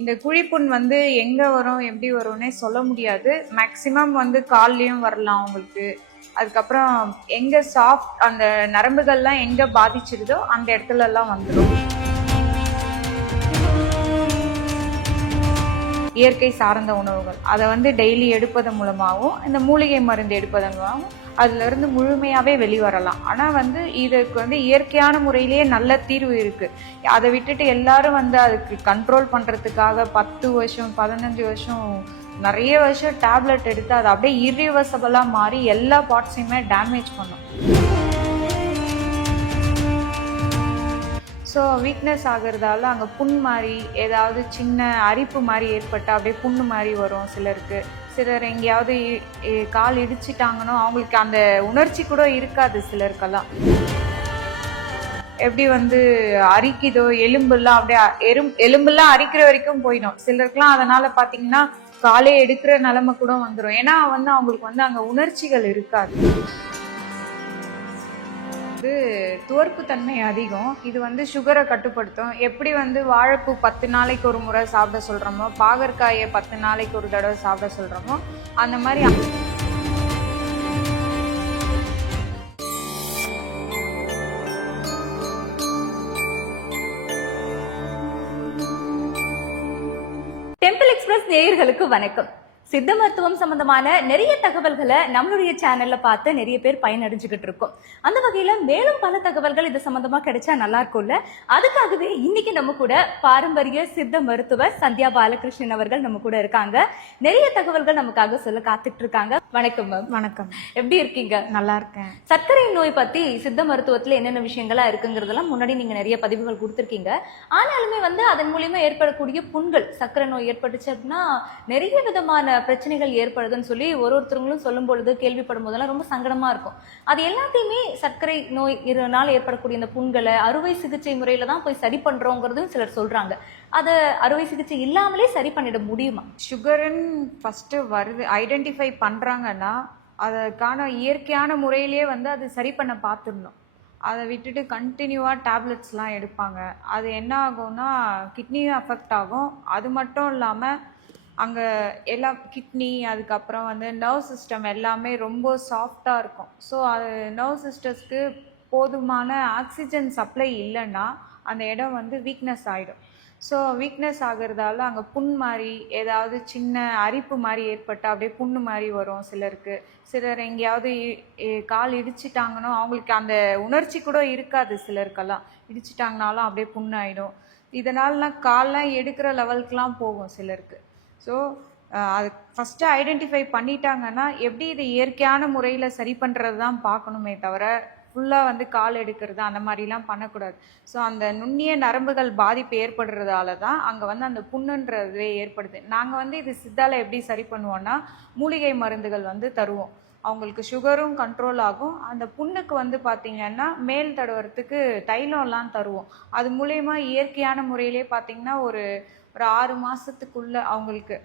இந்த குழிப்புண் வந்து எங்க வரும் எப்படி வரும்னே சொல்ல முடியாது. மேக்சிமம் வந்து கால்லயும் வரலாம் உங்களுக்கு. அதுக்கப்புறம் எங்க சாஃப்ட் அந்த நரம்புகள்லாம் எங்க பாதிச்சிருதோ அந்த இடத்துல எல்லாம் வந்துடும். இயற்கை சார்ந்த உணவுகள் அதை வந்து டெய்லி எடுப்பதன் மூலமாகவும் இந்த மூலிகை மருந்து எடுப்பதன் மூலமாகவும் அதுல இருந்து முழுமையாவே வெளிவரலாம். ஆனா வந்து இதுக்கு வந்து இயற்கையான முறையிலேயே நல்ல தீர்வு இருக்கு. அதை விட்டுட்டு எல்லாரும் வந்து அதுக்கு கண்ட்ரோல் பண்றதுக்காக 10 வருஷம் 15 வருஷம் நிறைய வருஷம் டேப்லெட் எடுத்து அது அப்படியே இர்ரிவர்சபிளா மாறி எல்லா பார்ட்ஸையுமே டேமேஜ் பண்ணும். ஸோ வீக்னஸ் ஆகிறதால அங்கே புண் மாதிரி ஏதாவது சின்ன அரிப்பு மாதிரி ஏற்பட்டு அப்படியே புண்ணு மாதிரி வரும் சிலருக்கு. சிலர் எங்கேயாவது கால் இடிச்சிட்டாங்கன்னு அவங்களுக்கு அந்த உணர்ச்சி கூட இருக்காது சிலருக்கெல்லாம். எப்படி வந்து அரிக்குதோ எலும்புலாம் அப்படியே எலும்புலாம் அரிக்கிற வரைக்கும் போயிடும். சிலருக்குலாம் அதனால பார்த்தீங்கன்னா காலே எடுக்கிற நிலைமை கூட வந்துடும். ஏன்னா வந்து அவங்களுக்கு வந்து அங்கே உணர்ச்சிகள் இருக்காது. துவர்ப்பு தன்மை அதிகம். இது வந்து சுகரை கட்டுப்படுத்தும். எப்படி வந்து வாழைப்பூ 10 நாளைக்கு ஒரு முறை சாப்பிட சொல்றோமோ, பாகற்காயை 10 நாளைக்கு ஒரு தடவை சாப்பிட சொல்றோமோ, அந்த மாதிரி டெம்பிள் எக்ஸ்பிரஸ் நேயர்களுக்கு வணக்கம். சித்த மருத்துவம் சம்பந்தமான நிறைய தகவல்களை நம்மளுடைய சேனல்ல பார்த்து நிறைய பேர் பயனடைஞ்சுக்கிட்டு இருக்கோம். அந்த வகையில மேலும் பல தகவல்கள் இது சம்பந்தமா கிடைச்சா நல்லா இருக்கும்ல. அதுக்காகவே இன்னைக்கு நம்ம கூட பாரம்பரிய சித்த மருத்துவர் சந்தியா பாலகிருஷ்ணன் அவர்கள் நம்ம கூட இருக்காங்க. நிறைய தகவல்கள் நமக்காக சொல்ல காத்துட்டு இருக்காங்க. வணக்கம் மேம். வணக்கம். எப்படி இருக்கீங்க? நல்லா இருக்கேன். சர்க்கரை நோய் பத்தி சித்த மருத்துவத்துல என்னென்ன விஷயங்களா இருக்குங்கிறதெல்லாம் முன்னாடி நீங்க நிறைய பதிவுகள் கொடுத்துருக்கீங்க. ஆனாலுமே வந்து அதன் மூலியமா ஏற்படக்கூடிய புண்கள், சர்க்கரை நோய் ஏற்பட்டுச்சு அப்படின்னா நிறைய விதமான பிரச்சனைகள் ஏற்படுதுன்னு சொல்லி ஒருத்தருங்களும் சொல்லும் பொழுது கேள்விப்படும் போதெல்லாம் ரொம்ப சங்கடமா இருக்கும். அது எல்லாத்தையுமே சர்க்கரை நோய் இதனால ஏற்படக்கூடிய இந்த புண்களை அறுவை சிகிச்சை முறையில தான் போய் சரி பண்றோங்கிறதும் சிலர் சொல்றாங்க. அதை அறுவை சிகிச்சை இல்லாமலே சரி பண்ணிட முடியுமா? சுகருன்னு ஃபர்ஸ்ட் வருது ஐடென்டிஃபை பண்றாங்கன்னா அதுக்கான இயற்கையான முறையிலேயே வந்து அது சரி பண்ண பார்த்துடணும். அதை விட்டுட்டு கண்டினியூவாக டேப்லெட்ஸ்லாம் எடுப்பாங்க. அது என்ன ஆகும்னா கிட்னியும் அஃபெக்ட் ஆகும். அது மட்டும் இல்லாமல் அங்கே எல்லாம் கிட்னி அதுக்கப்புறம் வந்து நர்வ் சிஸ்டம் எல்லாமே ரொம்ப சாஃப்டாக இருக்கும். ஸோ அது நர்வ் சிஸ்டம்ஸ்க்கு போதுமான ஆக்சிஜன் சப்ளை இல்லைன்னா அந்த இடம் வந்து வீக்னஸ் ஆகிடும். ஸோ வீக்னஸ் ஆகிறதால அங்கே புண் மாதிரி ஏதாவது சின்ன அரிப்பு மாதிரி ஏற்பட்டு அப்படியே புண்ணு மாதிரி வரும் சிலருக்கு. சிலர் எங்கேயாவது கால் இடிச்சிட்டாங்கன்னு அவங்களுக்கு அந்த உணர்ச்சி கூட இருக்காது. சிலருக்கெல்லாம் இடிச்சிட்டாங்கனாலும் அப்படியே புண்ணாயிடும். இதனாலலாம் கால்லாம் எடுக்கிற லெவலுக்குலாம் போகும் சிலருக்கு. ஸோ அது ஃபஸ்ட்டு ஐடென்டிஃபை பண்ணிட்டாங்கன்னா எப்படி இது இயற்கையான முறையில் சரி பண்ணுறது தான் பார்க்கணுமே தவிர ஃபுல்லாக வந்து கால் எடுக்கிறது அந்த மாதிரிலாம் பண்ணக்கூடாது. ஸோ அந்த நுண்ணிய நரம்புகள் பாதிப்பு ஏற்படுறதால தான் அங்கே வந்து அந்த புண்ணுன்றதே ஏற்படுது. நாங்கள் வந்து இது சித்தால எப்படி சரி பண்ணுவோன்னா மூலிகை மருந்துகள் வந்து தருவோம். அவங்களுக்கு சுகரும் கண்ட்ரோல் ஆகும். அந்த புண்ணுக்கு வந்து பார்த்திங்கன்னா மேல் தடவுறதுக்கு தைலம்லாம் தருவோம். அது மூலயமா இயற்கையான முறையிலே பார்த்திங்கன்னா ஒரு 6 மாதத்துக்குள்ளே அவங்களுக்கு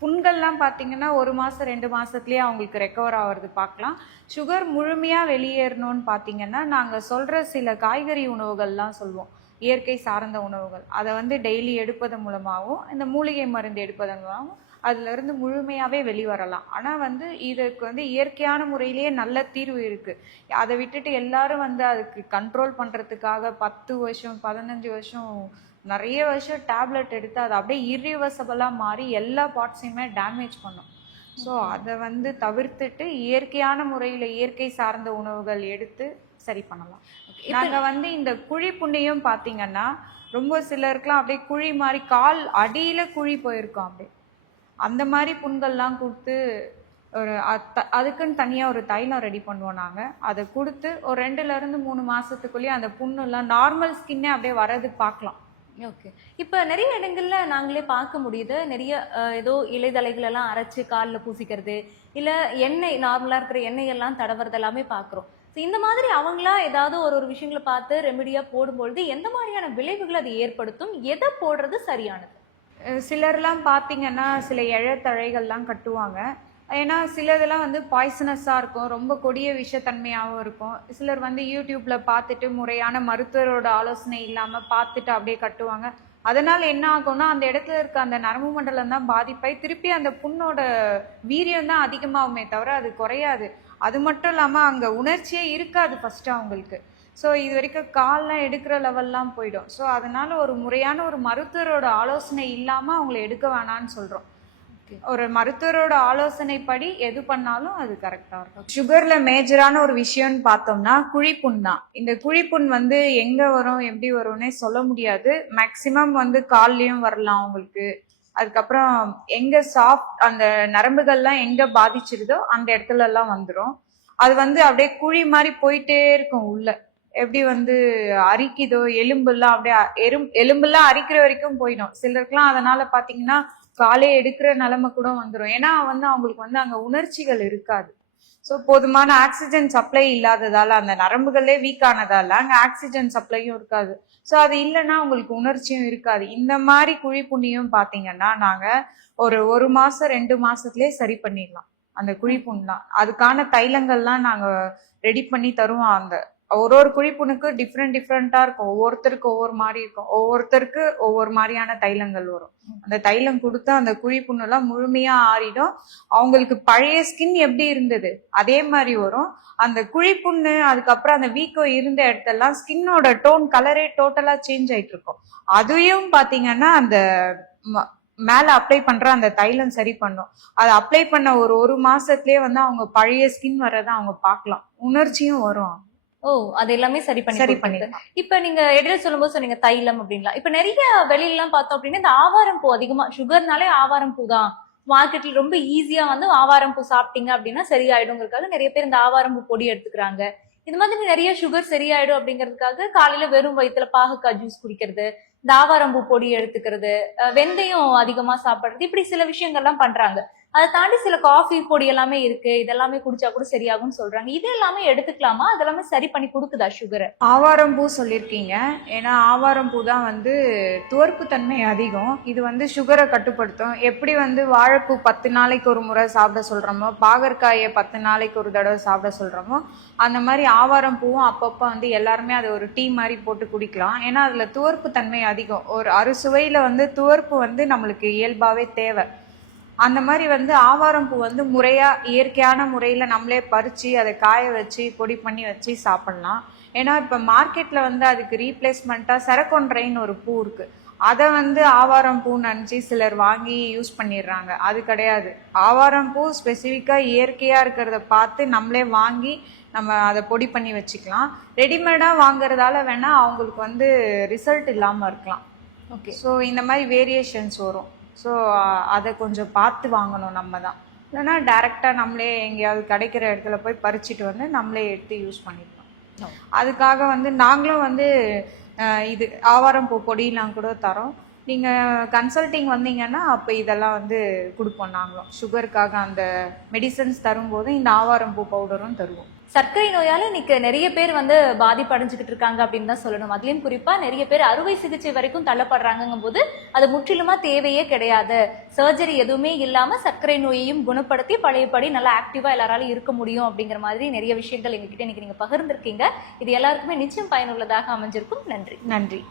புண்கள்லாம் பார்த்திங்கன்னா 1 மாதம் 2 மாதத்துலேயே அவங்களுக்கு ரெக்கவர் ஆகிறது பார்க்கலாம். சுகர் முழுமையாக வெளியேறணும்னு பார்த்திங்கன்னா நாங்கள் சொல்கிற சில காய்கறி உணவுகள்லாம் சொல்லுவோம். இயற்கை சார்ந்த உணவுகள் அதை வந்து டெய்லி எடுப்பதன் மூலமாகவும் இந்த மூலிகை மருந்து எடுப்பதன் மூலமாகவும் அதுலேருந்து முழுமையாகவே வெளிவரலாம். ஆனால் வந்து இதுக்கு வந்து இயற்கையான முறையிலேயே நல்ல தீர்வு இருக்குது. அதை விட்டுட்டு எல்லாரும் வந்து அதுக்கு கண்ட்ரோல் பண்ணுறதுக்காக 10 வருஷம் 15 வருஷம் நிறைய வருஷம் டேப்லெட் எடுத்து அது அப்படியே இர்ரிவர்சபிளாக மாறி எல்லா பார்ட்ஸையுமே டேமேஜ் பண்ணும். ஸோ அதை வந்து தவிர்த்துட்டு இயற்கையான முறையில் இயற்கை சார்ந்த உணவுகள் எடுத்து சரி பண்ணலாம். நாங்கள் வந்து இந்த குழி புண்ணையும் பார்த்தீங்கன்னா ரொம்ப சிலருக்குலாம் அப்படியே குழி மாதிரி கால் அடியில் குழி போயிருக்கோம். அப்படியே அந்த மாதிரி புண்கள்லாம் கொடுத்து ஒரு அதுக்குன்னு தனியாக ஒரு தைலம் ரெடி பண்ணுவோம் நாங்கள். அதை கொடுத்து ஒரு 2லேருந்து 3 மாதத்துக்குள்ளேயே அந்த புண்ணுலாம் நார்மல் ஸ்கின்னே அப்படியே வரது பார்க்கலாம். ஓகே. இப்போ நிறைய இடங்கள்ல நாங்களே பார்க்க முடியுது. நிறைய ஏதோ இலைதலைகள் எல்லாம் அரைச்சு காலில் பூசிக்கிறது, இல்லை எண்ணெய் நார்மலாக இருக்கிற எண்ணெயெல்லாம் தடவுறது எல்லாமே பார்க்குறோம். ஸோ இந்த மாதிரி அவங்களா ஏதாவது ஒரு விஷயங்களை பார்த்து ரெமெடியாக போடும்பொழுது எந்த மாதிரியான விளைவுகள் அது ஏற்படுத்தும்? எதை போடுறது சரியானது? சிலர்லாம் பார்த்தீங்கன்னா சில இழைத்தழைகள்லாம் கட்டுவாங்க. ஏன்னா சிலதெல்லாம் வந்து பாய்சனஸாக இருக்கும், ரொம்ப கொடிய விஷத்தன்மையாகவும் இருக்கும். சிலர் வந்து யூடியூப்பில் பார்த்துட்டு முறையான மருத்துவரோட ஆலோசனை இல்லாமல் பார்த்துட்டு அப்படியே கட்டுவாங்க. அதனால என்ன ஆகும்னா அந்த இடத்துல இருக்க அந்த நரம்பு மண்டலம் தான் பாதிப்பாய் திருப்பி அந்த புண்ணோட வீரியம் தான் அதிகமாகுமே தவிர அது குறையாது. அது மட்டும் இல்லாமல் அங்கே உணர்ச்சியே இருக்காது ஃபஸ்ட்டு அவங்களுக்கு. ஸோ இது வரைக்கும் கால்லாம் எடுக்கிற லெவல்லாம் போயிடும். ஸோ அதனால ஒரு முறையான ஒரு மருத்துவரோட ஆலோசனை இல்லாமல் அவங்கள எடுக்க வேணான்னு சொல்கிறோம். ஒரு மருத்துவரோட ஆலோசனைப்படி எது பண்ணாலும் அது கரெக்டாக இருக்கும். சுகர்ல மேஜரான ஒரு விஷயம்னு பார்த்தோம்னா குழிப்புண் தான். இந்த குழிப்புண் வந்து எங்க வரும் எப்படி வரும்னே சொல்ல முடியாது. மேக்சிமம் வந்து கால்லயும் வரலாம் அவங்களுக்கு. அதுக்கப்புறம் எங்க சாஃப்ட் அந்த நரம்புகள்லாம் எங்க பாதிச்சிருதோ அந்த இடத்துல எல்லாம் வந்துடும். அது வந்து அப்படியே குழி மாதிரி போயிட்டே இருக்கும் உள்ள. எப்படி வந்து அரிக்குதோ எலும்புலாம் அப்படியே எலும்புலாம் அரிக்கிற வரைக்கும் போயிடும். சிலருக்குலாம் அதனால பாத்தீங்கன்னா காலே எடுக்கிற நிலைமை கூட வந்துடும். ஏன்னா வந்து அவங்களுக்கு வந்து அங்க உணர்ச்சிகள் இருக்காது. ஸோ போதுமான ஆக்சிஜன் சப்ளை இல்லாததால அந்த நரம்புகளே வீக் ஆனதால அங்க ஆக்சிஜன் சப்ளையும் இருக்காது. ஸோ அது இல்லைன்னா அவங்களுக்கு உணர்ச்சியும் இருக்காது. இந்த மாதிரி குழிப்புண்ணியும் பாத்தீங்கன்னா நாங்க ஒரு மாசம் 2 மாசத்துலயே சரி பண்ணிடலாம் அந்த குழிப்புண்லாம். அதுக்கான தைலங்கள்லாம் நாங்க ரெடி பண்ணி தருவோம். அந்த ஒரு குழிப்புண்ணுக்கு டிஃப்ரெண்டா இருக்கும். ஒவ்வொருத்தருக்கு ஒவ்வொரு மாதிரி இருக்கும். ஒவ்வொருத்தருக்கு ஒவ்வொரு மாதிரியான தைலங்கள் வரும். அந்த தைலம் கொடுத்து அந்த குழிப்புண்ணெல்லாம் முழுமையா ஆறிடும். அவங்களுக்கு பழைய ஸ்கின் எப்படி இருந்தது அதே மாதிரி வரும். அந்த குழிப்புண்ணு அதுக்கப்புறம் அந்த வீக்கம் இருந்த இடத்தெல்லாம் ஸ்கின்னோட டோன் கலரே டோட்டலா சேஞ்ச் ஆயிட்டு இருக்கும். அதையும் பாத்தீங்கன்னா அந்த மேல அப்ளை பண்ற அந்த தைலம் சரி பண்ணும். அதை அப்ளை பண்ண ஒரு மாசத்துலயே வந்து அவங்க பழைய ஸ்கின் வர்றதை அவங்க பார்க்கலாம். உணர்ச்சியும் வரும். ஓ, அது எல்லாமே சரி பண்ணி. இப்ப நீங்க இடையில சொல்லும்போது சொன்னீங்க தைலம் அப்படின்லாம். இப்ப நிறைய வெளியில எல்லாம் பார்த்தோம் அப்படின்னா இந்த ஆவாரம் பூ அதிகமா சுகர்னாலே ஆவாரம் பூ தான் மார்க்கெட்ல ரொம்ப ஈஸியா வந்து ஆவாரம் பூ சாப்பிட்டீங்க அப்படின்னா சரியாயிடுங்கிறதுக்காக நிறைய பேர் இந்த ஆவாரம் பூ பொடி எடுத்துக்கிறாங்க. இது மாதிரி நிறைய சுகர் சரியாயிடும் அப்படிங்கிறதுக்காக காலையில வெறும் வயிற்றுல பாகக்காய் ஜூஸ் குடிக்கிறது, இந்த ஆவாரம் பூ பொடி எடுத்துக்கிறது, வெந்தயம் அதிகமா சாப்பிடுறது, இப்படி சில விஷயங்கள்லாம் பண்றாங்க. அதை தாண்டி சில காஃபி பொடி எல்லாமே இருக்கு, இதெல்லாமே குடிச்சா கூட சரியாகும்னு சொல்றாங்க. இது எல்லாமே எடுத்துக்கலாமா? அதெல்லாமே சரி பண்ணி கொடுக்குதா சுகரை? ஆவாரம் பூ சொல்லியிருக்கீங்க. ஏன்னா ஆவாரம் பூ தான் வந்து துவர்ப்பு தன்மை அதிகம். இது வந்து சுகரை கட்டுப்படுத்தும். எப்படி வந்து வாழைப்பூ 10 நாளைக்கு ஒரு முறை சாப்பிட சொல்றோமோ, பாகற்காயை 10 நாளைக்கு ஒரு தடவை சாப்பிட சொல்றோமோ, அந்த மாதிரி ஆவாரம் பூவும் அப்பப்போ வந்து எல்லாருமே அதை ஒரு டீ மாதிரி போட்டு குடிக்கலாம். ஏன்னா அதுல துவர்ப்பு தன்மை அதிகம். ஒரு அறுசுவையில வந்து துவர்ப்பு வந்து நம்மளுக்கு இயல்பாவே தேவை. அந்த மாதிரி வந்து ஆவாரம் பூ வந்து முறையா இயற்கையான முறையில நம்மளே பறிச்சு அதை காய வச்சு பொடி பண்ணி வச்சு சாப்பிடலாம். ஏன்னா இப்ப மார்க்கெட்ல வந்து அதுக்கு ரீப்ளேஸ்மெண்ட்டா சரக்கொன்றைன்னு ஒரு பூ இருக்கு. அதை வந்து ஆவாரம் பூ நினச்சி சிலர் வாங்கி யூஸ் பண்ணிடுறாங்க. அது கிடையாது. ஆவாரம் பூ ஸ்பெசிஃபிக்கா இயற்கையா இருக்கிறத பார்த்து நம்மளே வாங்கி நம்ம அதை பொடி பண்ணி வச்சுக்கலாம். ரெடிமேடா வாங்குறதால வேணா அவங்களுக்கு வந்து ரிசல்ட் இல்லாம இருக்கலாம். ஓகே. ஸோ இந்த மாதிரி வேரியேஷன்ஸ் வரும். ஸோ அதை கொஞ்சம் பார்த்து வாங்கணும் நம்ம தான். இல்லைன்னா டைரெக்டாக நம்மளே எங்கேயாவது கிடைக்கிற இடத்துல போய் பறிச்சுட்டு வந்து நம்மளே எடுத்து யூஸ் பண்ணிக்கலாம். அதுக்காக வந்து நாங்களும் வந்து இது ஆவாரம் பூ பொடியெலாம் கூட தரோம். நீங்கள் கன்சல்டிங் வந்தீங்கன்னா அப்போ இதெல்லாம் வந்து கொடுப்போம். நாங்களும் சுகருக்காக அந்த மெடிசன்ஸ் தரும்போது இந்த ஆவாரம் பூ பவுடரும் தருவோம். சர்க்கரை நோயால இன்னைக்கு நிறைய பேர் வந்து பாதிப்படைஞ்சுக்கிட்டு இருக்காங்க அப்படின்னு தான் சொல்லணும். அதுலயும் குறிப்பா நிறைய பேர் அறுவை சிகிச்சை வரைக்கும் தள்ளப்படுறாங்கும் போது அது முற்றிலுமா தேவையே கிடையாது. சர்ஜரி எதுவுமே இல்லாம சர்க்கரை நோயையும் குணப்படுத்தி பழையபடி நல்லா ஆக்டிவா எல்லாராலும் இருக்க முடியும் அப்படிங்கிற மாதிரி நிறைய விஷயங்கள் எங்ககிட்ட இன்னைக்கு நீங்க பகிர்ந்திருக்கீங்க. இது எல்லாருக்குமே நிச்சயம் பயனுள்ளதாக அமைஞ்சிருக்கும். நன்றி. நன்றி.